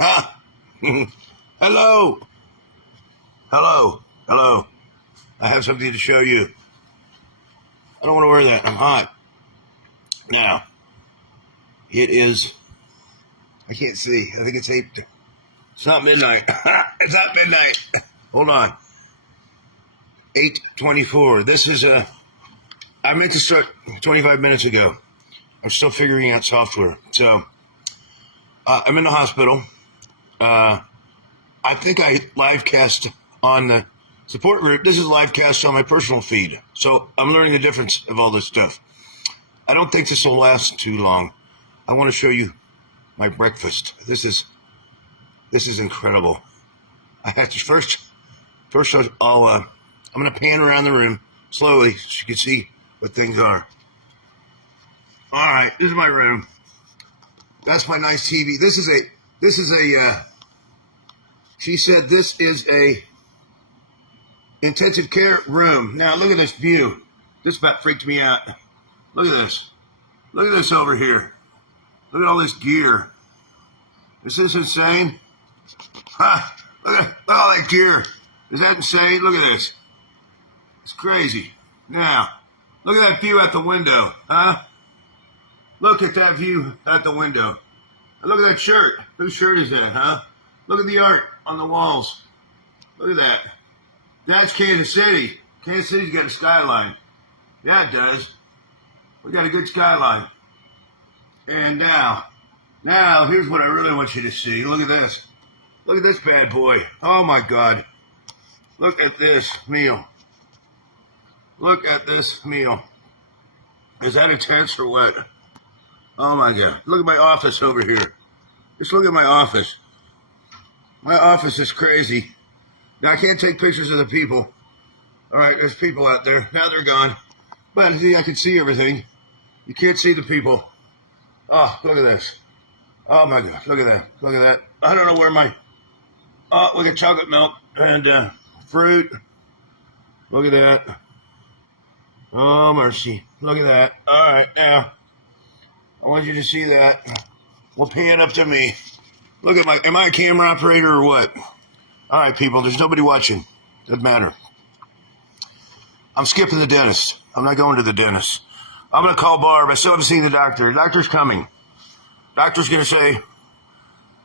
Ah, hello, hello. I have something to show you. I don't want to wear that. I'm hot. Now, it is, I can't see. I think it's 8. It's not midnight. It's not midnight. Hold on. 8:24. This is I meant to start 25 minutes ago. I'm still figuring out software. So, I'm in the hospital. I think I live cast on the support group. This is live cast on my personal feed. So I'm learning the difference of all this stuff. I don't think this will last too long. I want to show you my breakfast. This is incredible. I have to first I'm going to pan around the room slowly so you can see what things are. All right, this is my room. That's my nice TV. This is a she said this is a intensive care room. Now look at this view. This about freaked me out. Look at this. Look at this over here. Look at all this gear. Is this insane? Ha! Look at all that gear. Is that insane? Look at this. It's crazy. Now, look at that view out the window. Huh? Look at that view out the window. And look at that shirt. Whose shirt is that, huh? Look at the art on the walls. Look at that. That's Kansas City. Kansas City's got a skyline. Yeah, it does. We got a good skyline. And now, here's what I really want you to see. Look at this. Look at this bad boy. Oh, my God. Look at this meal. Look at this meal. Is that intense or what? Oh, my God. Look at my office over here. Just look at my office. My office is crazy. Now, I can't take pictures of the people. All right, there's people out there. Now they're gone. But I can see everything. You can't see the people. Oh, look at this. Oh, my God. Look at that. Look at that. I don't know where my... Oh, look at chocolate milk and fruit. Look at that. Oh, mercy. Look at that. All right, now, I want you to see that. We'll pan up to me. Look at am I a camera operator or what? All right, people, there's nobody watching. Doesn't matter. I'm skipping the dentist. I'm not going to the dentist. I'm going to call Barb. I still haven't seen the doctor. The doctor's coming. Doctor's going to say,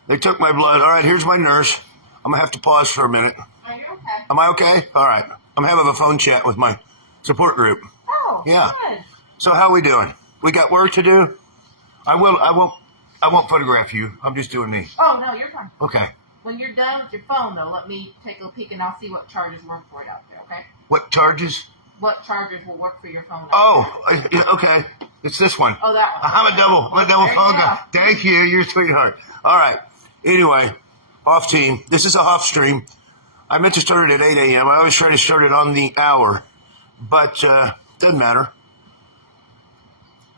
they took my blood. All right, here's my nurse. I'm going to have to pause for a minute. Are you okay? Am I okay? All right. I'm having a phone chat with my support group. Oh, yeah. Good. So how we doing? We got work to do? I won't photograph you. I'm just doing me. Oh, no, you're fine. Okay. When you're done with your phone, though, let me take a peek and I'll see what charges work for it out there, okay? What charges? What chargers will work for your phone out Oh, okay. It's this one. Oh, that one. I'm a double There phone you guy. go. Thank you. You're a sweetheart. All right. Anyway, Hoff team. This is a Hoff stream. I meant to start it at 8 a.m. I always try to start it on the hour, but doesn't matter.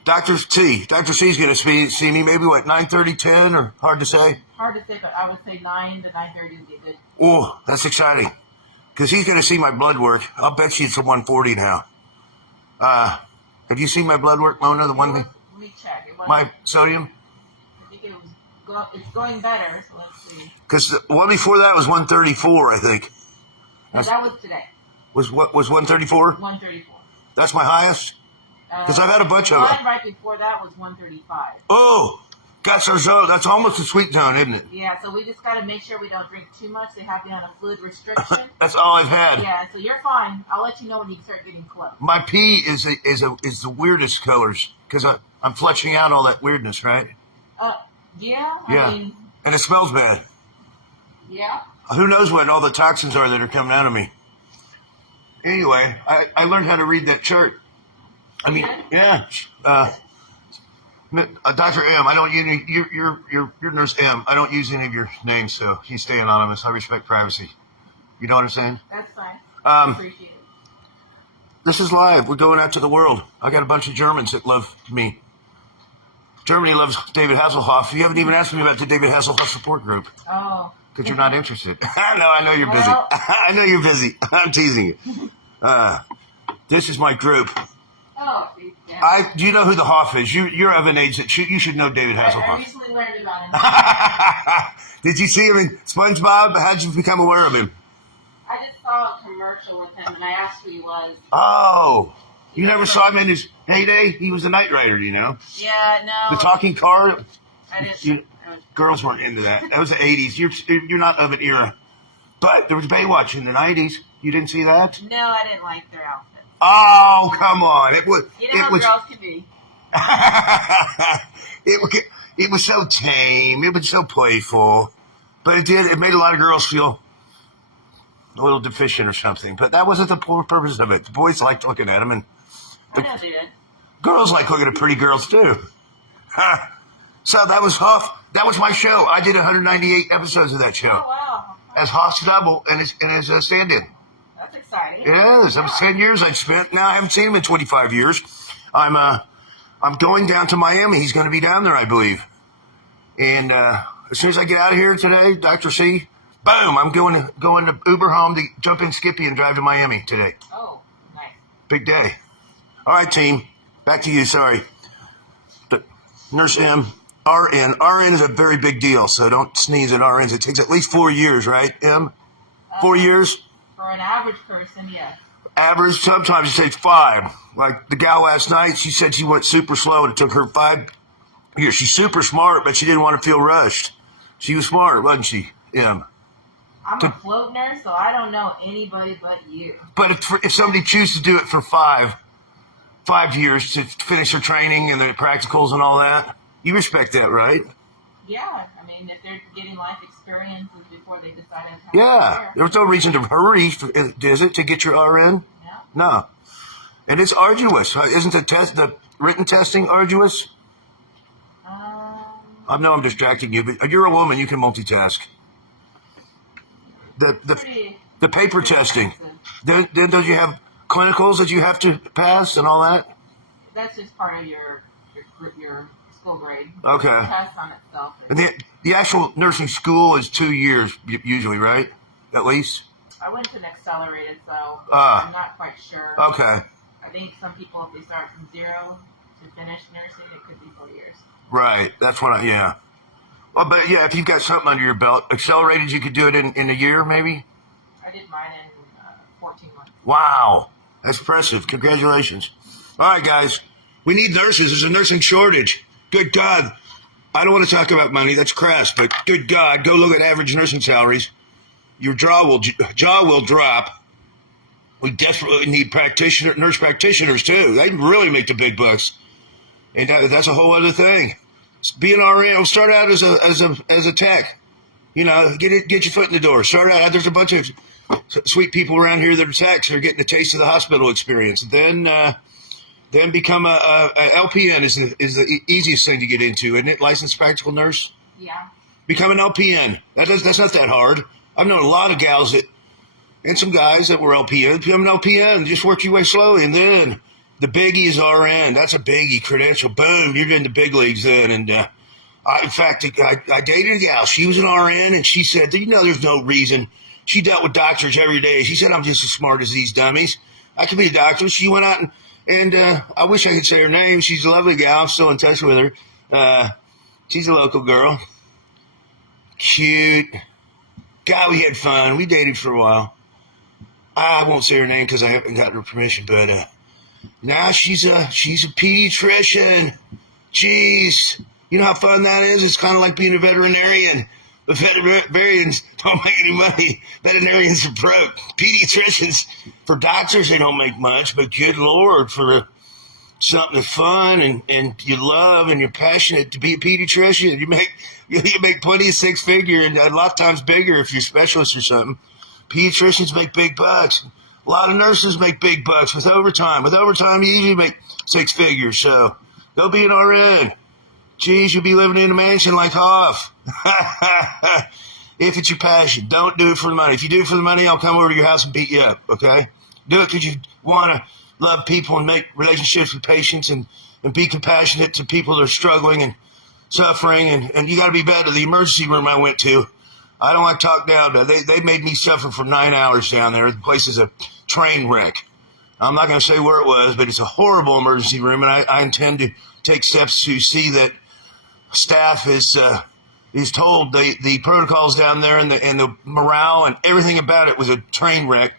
Dr. C's going to see me maybe, 9:30, 10, or hard to say? Hard to say, but I would say 9 to 9:30 would be good. Oh, that's exciting. Because he's going to see my blood work. I'll bet you it's a 140 now. Have you seen my blood work, Mona? The one thing? Let me check. My sodium? I think it's going better, so let's see. Because the one before that was 134, I think. No, that was today. Was 134? 134. That's my highest? Because I've had a bunch of Mine them. right before that was 135. Oh, that's our zone. That's almost a sweet zone, isn't it? Yeah, so we just got to make sure we don't drink too much. They have you on a fluid restriction. That's all I've had. Yeah, so you're fine. I'll let you know when you start getting close. My pee is the weirdest colors because I'm flushing out all that weirdness, right? Yeah. Yeah. I mean, And it smells bad. yeah. Who knows what all the toxins are that are coming out of me? Anyway, I learned how to read that chart. I mean, yeah. Dr. M, I don't use your nurse M. I don't use any of your names, so you stay anonymous. I respect privacy. You know what I'm saying? That's fine. Appreciate it. This is live. We're going out to the world. I got a bunch of Germans that love me. Germany loves David Hasselhoff. You haven't even asked me about the David Hasselhoff support group. Oh. Because you're not interested. No, I know you're busy. Well, I know you're busy. I'm teasing you. This is my group. Oh, yeah. Do you know who the Hoff is? You're of an age that you should know David I Hasselhoff. recently learned about him. Did you see him in SpongeBob? How did you become aware of him? I just saw a commercial with him, and I asked who he was. Oh, you never saw him in his heyday? He was a Knight Rider, you know? Yeah, no. The talking car? I didn't. Girls weren't into that. That was the 80s. You're not of an era. But there was Baywatch in the 90s. You didn't see that? No, I didn't like their outfits. Oh, come on. It was. You know how girls can be. It was so tame. It was so playful. But it made a lot of girls feel a little deficient or something. But that wasn't the purpose of it. The boys liked looking at them, and I know they did. girls like looking at pretty girls too. So that was Hoff. That was my show. I did 198 episodes of that show. Oh, wow. As Hoff's double and as a stand-in. That's exciting. It is. That was 10 years I'd spent. Now I haven't seen him in 25 years. I'm going down to Miami. He's going to be down there, I believe. And as soon as I get out of here today, Dr. C, boom, I'm going to Uber home to jump in Skippy and drive to Miami today. Oh, nice. Big day. All right, team. Back to you. Sorry. Nurse M. RN. RN is a very big deal, so don't sneeze at RNs. It takes at least 4 years, right, M? 4 years? For an average person, yes. Average, sometimes it takes 5. Like the gal last night, she said she went super slow, and it took her 5 years. She's super smart, but she didn't want to feel rushed. She was smart, wasn't she, M? I'm a float nurse, so I don't know anybody but you. But if somebody chooses to do it for 5 years to finish their training and their practicals and all that, you respect that, right? Yeah, I mean, if they're getting life experiences before they decide to Yeah, there's no reason to hurry, is it, to get your RN? No. And it's arduous. Isn't the written testing arduous? I know I'm distracting you, but you're a woman. You can multitask. The paper testing. Then don't you have clinicals that you have to pass and all that? That's just part of your school grade. Okay. The test on itself. And the actual nursing school is 2 years usually, right? At least? I went to an accelerated, so I'm not quite sure. Okay. I think some people, if they start from 0 to finish nursing, it could be 4 years. Right. That's what yeah. Well, but yeah, if you've got something under your belt, accelerated, you could do it in a year, maybe? I did mine in 14 months. Wow. That's impressive. Congratulations. All right, guys. We need nurses. There's a nursing shortage. Good God. I don't want to talk about money. That's crass. But good God, go look at average nursing salaries. Your jaw will drop. We desperately need nurse practitioners, too. They really make the big bucks. And that's a whole other thing. Be an RN. I'll start out as a tech. You know, get your foot in the door. Start out. There's a bunch of sweet people around here that are techs. They're getting a taste of the hospital experience. Then become a LPN is the easiest thing to get into, isn't it? Licensed practical nurse. Yeah. Become an LPN. That's not that hard. I've known a lot of gals and some guys that were LPN. Become an LPN. Just work your way slowly, and then the biggie is RN. That's a biggie credential. Boom, you're in the big leagues then. And I dated a gal. She was an RN, and she said, there's no reason. She dealt with doctors every day. She said, I'm just as smart as these dummies. I could be a doctor. She went out and I wish I could say her name. She's a lovely gal. I'm still in touch with her. She's a local girl. Cute. God, we had fun. We dated for a while. I won't say her name because I haven't gotten her permission, but now she's a pediatrician. Jeez. You know how fun that is? It's kind of like being a veterinarian. But veterinarians don't make any money. Veterinarians are broke. Pediatricians, for doctors, they don't make much. But good Lord, for something that's fun and you love and you're passionate to be a pediatrician, you make plenty of 6-figure and a lot of times bigger if you're a specialist or something. Pediatricians make big bucks. A lot of nurses make big bucks with overtime. With overtime, you usually make 6 figures. So go be an RN. Geez, you'll be living in a mansion like Hoff. If it's your passion, don't do it for the money. If you do it for the money, I'll come over to your house and beat you up, okay? Do it because you want to love people and make relationships with patients and be compassionate to people that are struggling and suffering. And you got to be better. The emergency room I went to, I don't like to talk down, but they made me suffer for 9 hours down there. The place is a train wreck. I'm not going to say where it was, but it's a horrible emergency room, and I intend to take steps to see that staff is told the protocols down there and the morale and everything about it was a train wreck.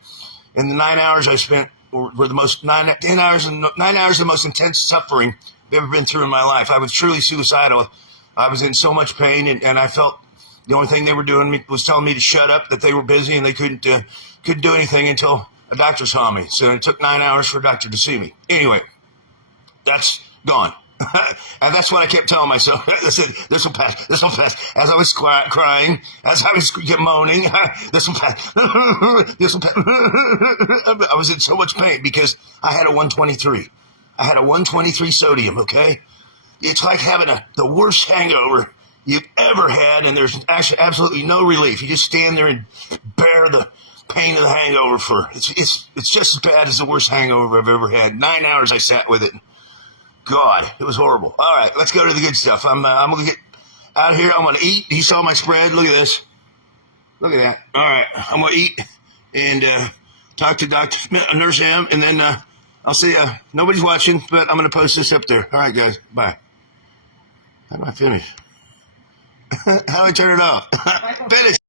And the 9 hours I spent were the most 9 hours of the most intense suffering I've ever been through in my life. I was truly suicidal. I was in so much pain, and I felt the only thing they were doing was telling me to shut up, that they were busy and they couldn't do anything until a doctor saw me. So it took 9 hours for a doctor to see me. Anyway, that's gone. And that's what I kept telling myself. I said, this will pass, this will pass. As I was crying, as I was moaning, this will pass, this will pass. I was in so much pain because I had a 123. I had a 123 sodium, okay? It's like having the worst hangover you've ever had, and there's actually absolutely no relief. You just stand there and bear the pain of the hangover it's just as bad as the worst hangover I've ever had. 9 hours I sat with it. God, it was horrible. All right, let's go to the good stuff. I'm going to get out here. I'm going to eat. You saw my spread. Look at this. Look at that. All right, I'm going to eat and talk to Nurse M, and then I'll see. Nobody's watching, but I'm going to post this up there. All right, guys. Bye. How do I finish? How do I turn it off? Finish.